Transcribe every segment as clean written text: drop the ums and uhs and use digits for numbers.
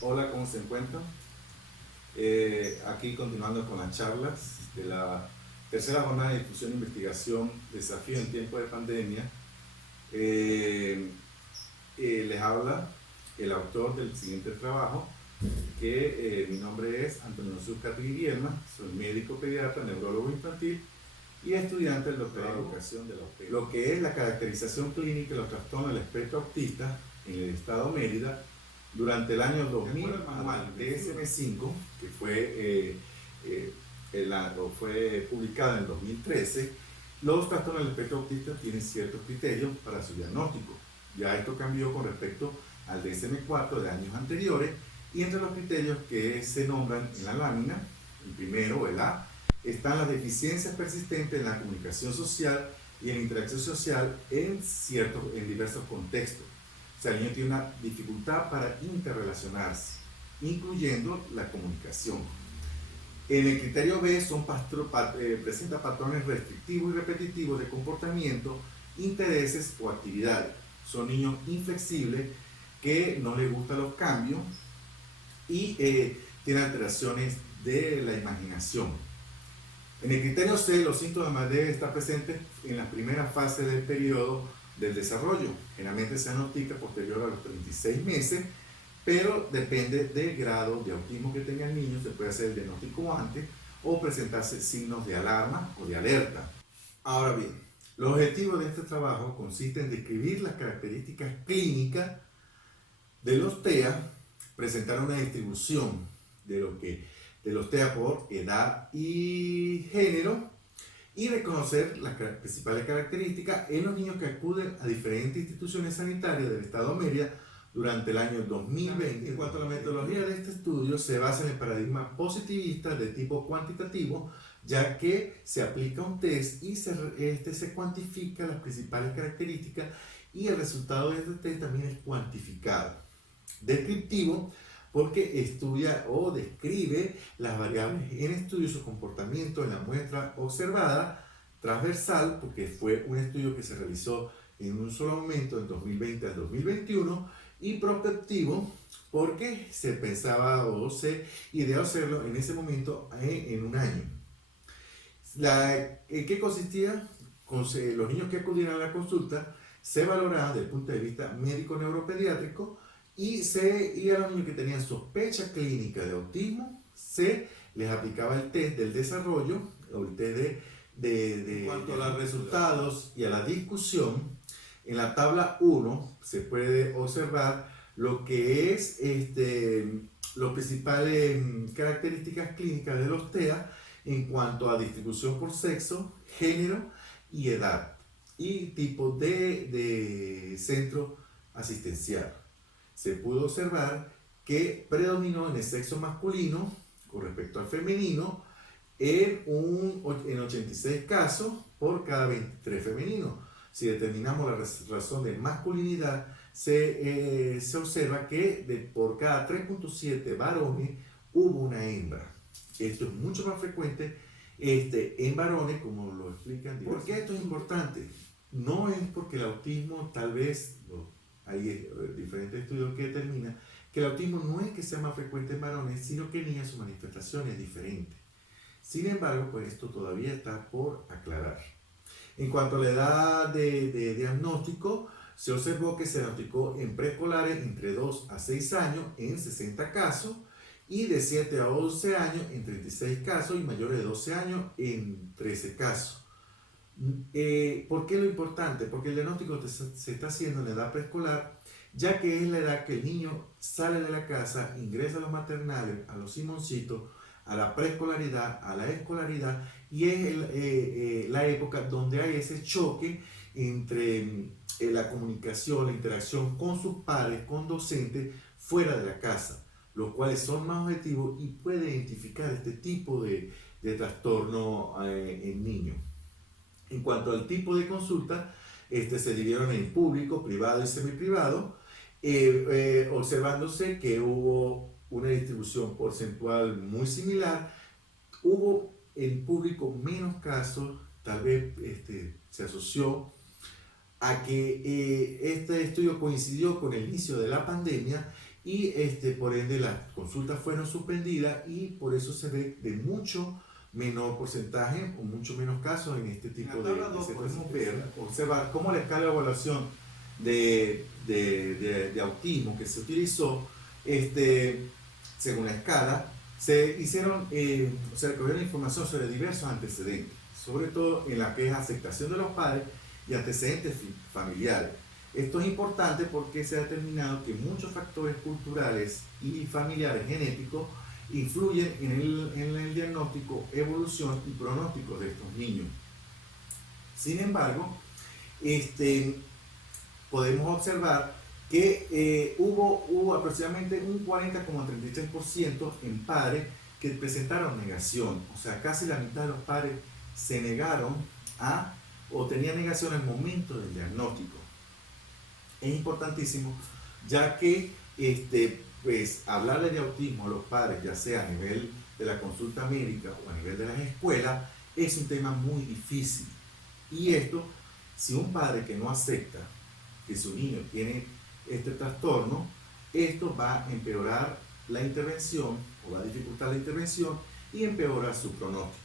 Hola, ¿cómo se encuentran? Aquí continuando con las charlas de la tercera jornada de difusión e investigación, desafío en tiempo de pandemia. Eh, Les habla el autor del siguiente trabajo, que mi nombre es Antonio Zúcar Guillermo, soy médico pediatra, neurólogo infantil y estudiante del doctorado de educación de la UPE. Lo que es la caracterización clínica de los trastornos del espectro autista en el estado Mérida durante el año 2000, el manual DSM-5, que fue publicado en el 2013, los trastornos del espectro autista tienen ciertos criterios para su diagnóstico. Ya esto cambió con respecto al DSM-4 de años anteriores, y entre los criterios que se nombran en la lámina, el primero, el A, están las deficiencias persistentes en la comunicación social y en interacción social en diversos contextos. O sea, el niño tiene una dificultad para interrelacionarse, incluyendo la comunicación. En el criterio B presenta patrones restrictivos y repetitivos de comportamiento, intereses o actividades. Son niños inflexibles que no les gustan los cambios y tienen alteraciones de la imaginación. En el criterio C, los síntomas deben estar presentes en la primera fase del periodo del desarrollo. Generalmente se diagnostica posterior a los 36 meses, pero depende del grado de autismo que tenga el niño. Se puede hacer el diagnóstico antes o presentarse signos de alarma o de alerta. Ahora bien, los objetivos de este trabajo consisten en describir las características clínicas de los TEA, presentar una distribución de los TEA por edad y género, y reconocer las principales características en los niños que acuden a diferentes instituciones sanitarias del estado Mérida durante el año 2020. En cuanto a la metodología de este estudio, se basa en el paradigma positivista de tipo cuantitativo, ya que se aplica un test y se cuantifica las principales características, y el resultado de este test también es cuantificado. Descriptivo, porque estudia o describe las variables en estudio y su comportamiento en la muestra observada. Transversal, porque fue un estudio que se realizó en un solo momento, en 2020 al 2021. Y prospectivo, porque se pensaba o se ideó hacerlo en ese momento en un año. ¿En qué consistía? Los niños que acudían a la consulta se valoraban desde el punto de vista médico-neuropediátrico, y a los niños que tenían sospecha clínica de autismo se les aplicaba el test del desarrollo o el test en cuanto a los resultados y a la discusión. En la tabla 1 se puede observar lo que es las principales características clínicas de los TEA en cuanto a distribución por sexo, género y edad, y tipo de centro asistencial. Se pudo observar que predominó en el sexo masculino con respecto al femenino en 86 casos por cada 23 femeninos. Si determinamos la razón de masculinidad, se observa que por cada 3.7 varones hubo una hembra. Esto es mucho más frecuente en varones, como lo explican. ¿Por qué esto es importante? No es porque el autismo, tal vez, hay diferentes estudios que determinan que el autismo no es que sea más frecuente en varones, sino que en niñas su manifestación es diferente. Sin embargo, pues esto todavía está por aclarar. En cuanto a la edad de diagnóstico, se observó que se diagnosticó en preescolares entre 2 a 6 años en 60 casos, y de 7 a 11 años en 36 casos, y mayores de 12 años en 13 casos. ¿Por qué lo importante? Porque el diagnóstico se está haciendo en la edad preescolar, ya que es la edad que el niño sale de la casa, ingresa a los maternales, a los simoncitos, a la preescolaridad, a la escolaridad, y es la época donde hay ese choque entre la comunicación, la interacción con sus padres, con docentes, fuera de la casa, los cuales son más objetivos y puede identificar este tipo de trastorno en niños. En cuanto al tipo de consulta, se dividieron en público, privado y semiprivado, observándose que hubo una distribución porcentual muy similar. Hubo en público menos casos, tal vez se asoció a que este estudio coincidió con el inicio de la pandemia, y por ende las consultas fueron suspendidas y por eso se ve de mucho menor porcentaje o mucho menos casos en este tipo de podemos observar cómo la escala de evaluación de autismo que se utilizó, según la escala, se hicieron, se recogieron información sobre diversos antecedentes, sobre todo en la que es aceptación de los padres y antecedentes familiares. Esto es importante porque se ha determinado que muchos factores culturales y familiares genéticos influyen en el diagnóstico, evolución y pronóstico de estos niños. Sin embargo, podemos observar que hubo aproximadamente un 40,33% en padres que presentaron negación, o sea, casi la mitad de los padres se negaron o tenían negación al momento del diagnóstico. Es importantísimo, ya que pues, hablarle de autismo a los padres, ya sea a nivel de la consulta médica o a nivel de las escuelas, es un tema muy difícil. Y esto, si un padre que no acepta que su niño tiene este trastorno, esto va a empeorar la intervención o va a dificultar la intervención y empeorar su pronóstico.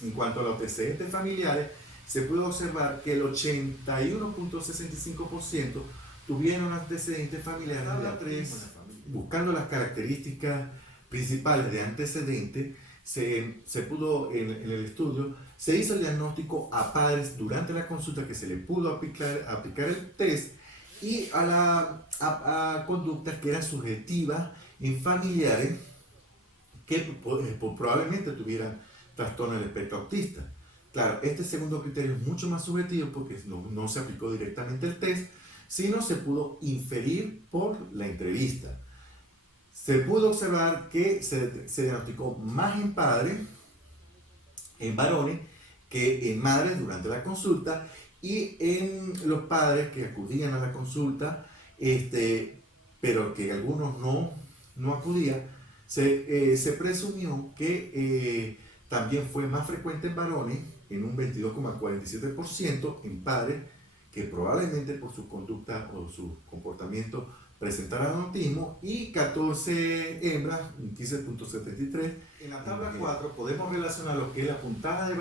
En cuanto a los antecedentes familiares, se puede observar que el 81,65% tuvieron antecedentes familiares de autismo. Buscando las características principales de antecedentes, se pudo, en el estudio, se hizo el diagnóstico a padres durante la consulta que se le pudo aplicar el test y a conductas que eran subjetivas en familiares que probablemente tuvieran trastorno del espectro autista. Claro, este segundo criterio es mucho más subjetivo porque no se aplicó directamente el test, sino se pudo inferir por la entrevista. Se pudo observar que se diagnosticó más en padres, en varones, que en madres durante la consulta y en los padres que acudían a la consulta, pero que algunos no acudían, se presumió que también fue más frecuente en varones, en un 22,47%, en padres que probablemente por su conducta o su comportamiento presentaran autismo, y 14 hembras, un 15,73%. En la tabla 4 podemos relacionar lo que es los puntajes de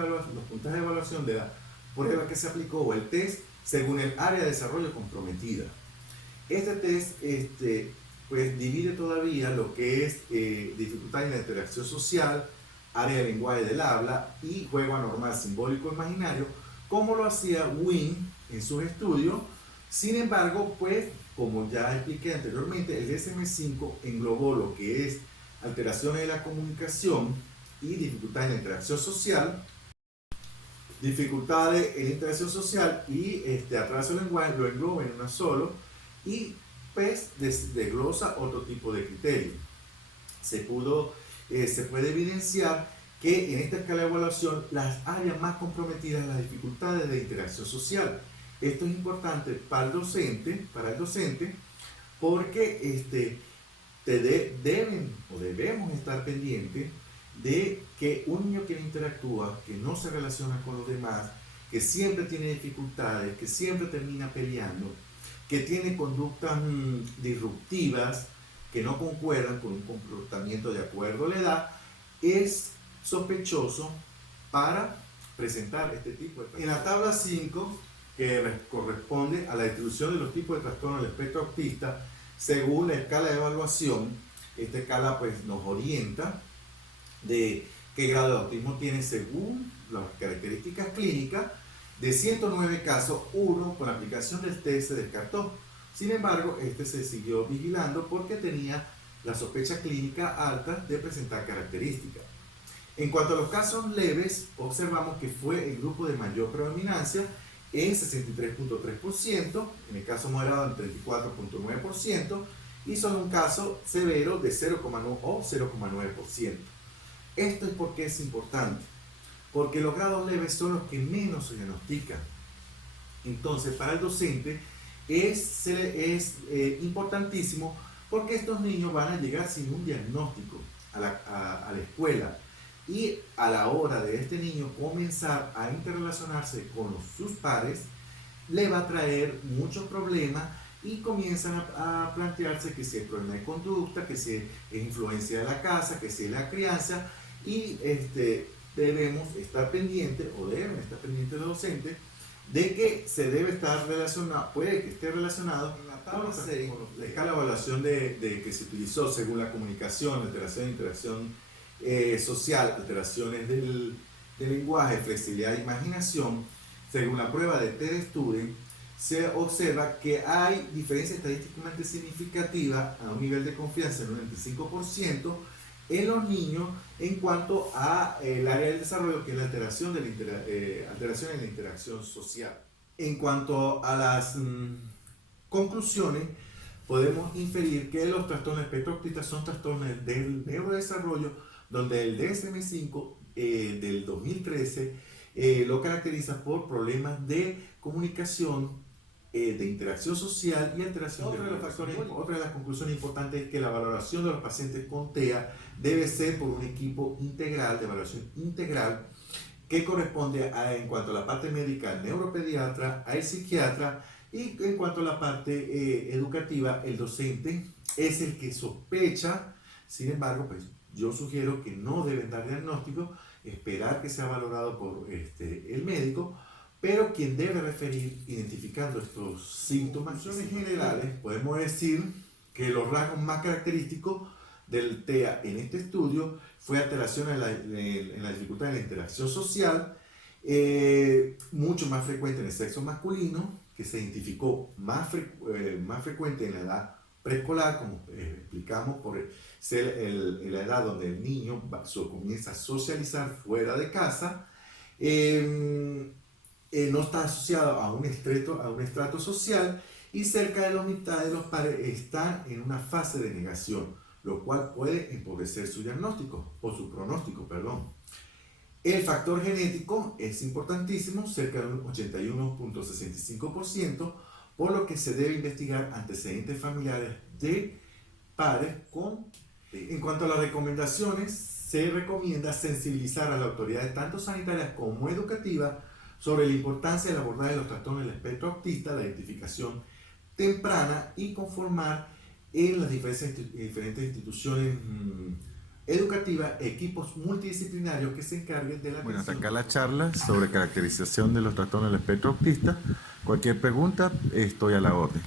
evaluación de la prueba que se aplicó o el test según el área de desarrollo comprometida. Este test pues divide todavía lo que es dificultad en la interacción social, área de lenguaje del habla y juego anormal simbólico imaginario, como lo hacía Wynn en sus estudios. Sin embargo, pues, como ya expliqué anteriormente, el DSM-5 englobó lo que es alteraciones de la comunicación y dificultades en la interacción social, dificultades en la interacción social y atraso del lenguaje, lo engloba en una solo y pues desglosa otro tipo de criterios. Se puede evidenciar que en esta escala de evaluación las áreas más comprometidas son las dificultades de interacción social. Esto es importante para el docente porque debemos estar pendientes de que un niño que interactúa, que no se relaciona con los demás, que siempre tiene dificultades, que siempre termina peleando, que tiene conductas disruptivas, que no concuerdan con un comportamiento de acuerdo a la edad, es sospechoso para presentar este tipo de trastorno. En la tabla 5, que corresponde a la distribución de los tipos de trastornos del espectro autista, según la escala de evaluación, esta escala pues nos orienta de qué grado de autismo tiene según las características clínicas. De 109 casos, 1 con la aplicación del test se descartó. Sin embargo, se siguió vigilando porque tenía la sospecha clínica alta de presentar características. En cuanto a los casos leves, observamos que fue el grupo de mayor predominancia en 63,3%, en el caso moderado en 34,9% y solo un caso severo de 0,9%. Esto es porque es importante, porque los grados leves son los que menos se diagnostican. Entonces, para el docente es importantísimo porque estos niños van a llegar sin un diagnóstico a la escuela y a la hora de este niño comenzar a interrelacionarse con sus pares, le va a traer muchos problemas y comienzan a plantearse que si es problema de conducta, que si es influencia de la casa, que si es la crianza, y debemos estar pendientes, o deben estar pendientes los docentes, de que se debe estar relacionado, puede que esté relacionado en la tabla 6, la escala de evaluación de que se utilizó según la comunicación, alteración de interacción social, alteraciones del lenguaje, flexibilidad e imaginación. Según la prueba de TED-Student, se observa que hay diferencia estadísticamente significativa a un nivel de confianza del 95% en los niños en cuanto a el área del desarrollo, que es la alteración, alteración en la interacción social. En cuanto a las conclusiones, podemos inferir que los trastornos del espectro autista son trastornos del neurodesarrollo, donde el DSM-5 del 2013 lo caracteriza por problemas de comunicación, de interacción social y alteración de los factores. Otra de las conclusiones importantes es que la valoración de los pacientes con TEA debe ser por un equipo integral, de evaluación integral, que corresponde en cuanto a la parte médica al neuropediatra, al psiquiatra, y en cuanto a la parte educativa, el docente es el que sospecha. Sin embargo, pues yo sugiero que no deben dar diagnóstico, esperar que sea valorado por el médico, pero quien debe referir identificando estos síntomas. En generales, podemos decir que los rasgos más característicos del TEA en este estudio fue alteración en la dificultad de la interacción social, mucho más frecuente en el sexo masculino, que se identificó más frecuente en la edad preescolar, como explicamos, por ser la edad donde el niño comienza a socializar fuera de casa. No está asociado a un estrato social, y cerca de la mitad de los padres están en una fase de negación, lo cual puede empobrecer su diagnóstico o su pronóstico, perdón. El factor genético es importantísimo, cerca de un 81.65%, por lo que se debe investigar antecedentes familiares de padres con. En cuanto a las recomendaciones, se recomienda sensibilizar a las autoridades tanto sanitarias como educativas sobre la importancia del abordaje de los trastornos del espectro autista, la identificación temprana, y conformar en las diferentes instituciones educativas equipos multidisciplinarios que se encarguen de la. Bueno, hasta acá la charla sobre caracterización de los trastornos del espectro autista. Cualquier pregunta, estoy a la orden.